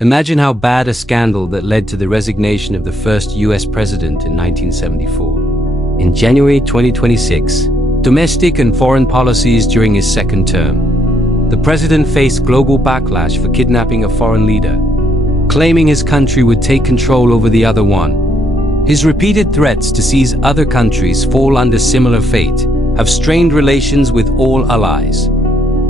Imagine how bad a scandal that led to the resignation of the first US president in 1974. In January 2026, domestic and foreign policies during his second term. The president faced global backlash for kidnapping a foreign leader, claiming his country would take control over the other one. His repeated threats to seize other countries fall under similar fate, have strained relations with all allies.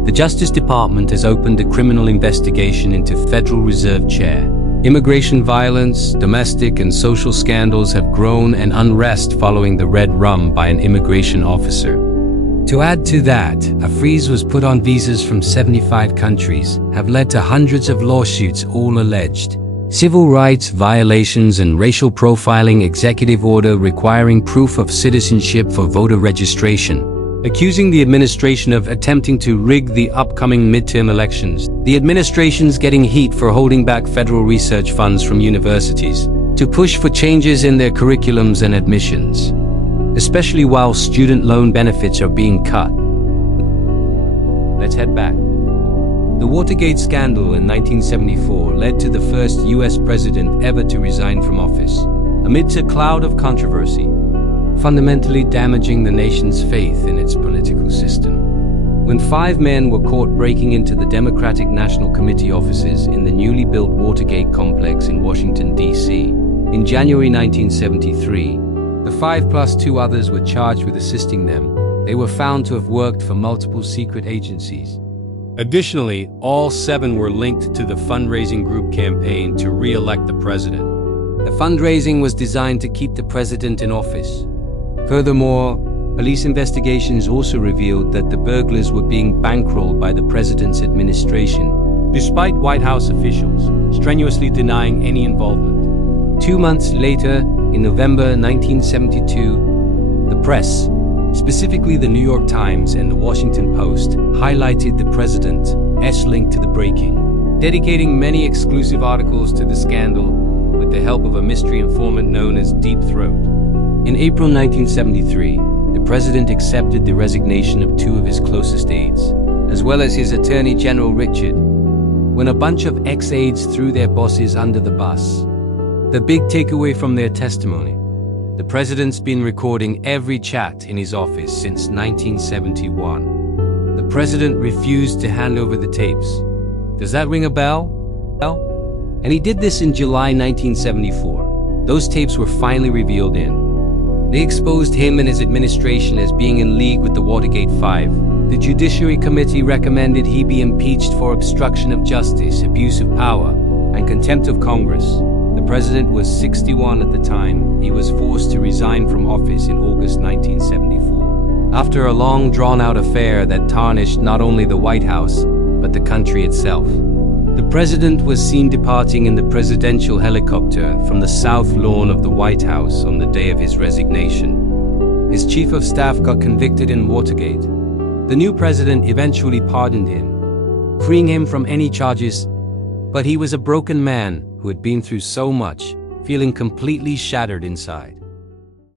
The Justice Department has opened a criminal investigation into Federal Reserve Chair. Immigration violence, domestic and social scandals have grown, and unrest following the red rum by an immigration officer. To add to that, a freeze was put on visas from 75 countries, have led to hundreds of lawsuits, all alleged civil rights violations and racial profiling, executive order requiring proof of citizenship for voter registration, accusing the administration of attempting to rig the upcoming midterm elections. The administration's getting heat for holding back federal research funds from universities to push for changes in their curriculums and admissions, especially while student loan benefits are being cut. Let's head back. The Watergate scandal in 1974 led to the first US president ever to resign from office, amidst a cloud of controversy, fundamentally damaging the nation's faith in its political system. When 5 men were caught breaking into the Democratic National Committee offices in the newly built Watergate complex in Washington, D.C., in January 1973, the 5 plus 2 others were charged with assisting them. They were found to have worked for multiple secret agencies. Additionally, all 7 were linked to the fundraising group campaign to re-elect the president. The fundraising was designed to keep the president in office. Furthermore, police investigations also revealed that the burglars were being bankrolled by the president's administration, despite White House officials strenuously denying any involvement. 2 months later, in November 1972, the press, specifically the New York Times and the Washington Post, highlighted the president's link to the break-in, dedicating many exclusive articles to the scandal with the help of a mystery informant known as Deep Throat. In April 1973, the president accepted the resignation of 2 of his closest aides, as well as his Attorney General Richard, when a bunch of ex-aides threw their bosses under the bus. The big takeaway from their testimony: the president's been recording every chat in his office since 1971. The president refused to hand over the tapes. Does that ring a bell? And he did this in July 1974. Those tapes were finally revealed They exposed him and his administration as being in league with the Watergate 5. The Judiciary Committee recommended he be impeached for obstruction of justice, abuse of power, and contempt of Congress. The president was 61 at the time. He was forced to resign from office in August 1974, after a long, drawn-out affair that tarnished not only the White House, but the country itself. The president was seen departing in the presidential helicopter from the south lawn of the White House on the day of his resignation. His chief of staff got convicted in Watergate. The new president eventually pardoned him, freeing him from any charges, but he was a broken man who had been through so much, feeling completely shattered inside.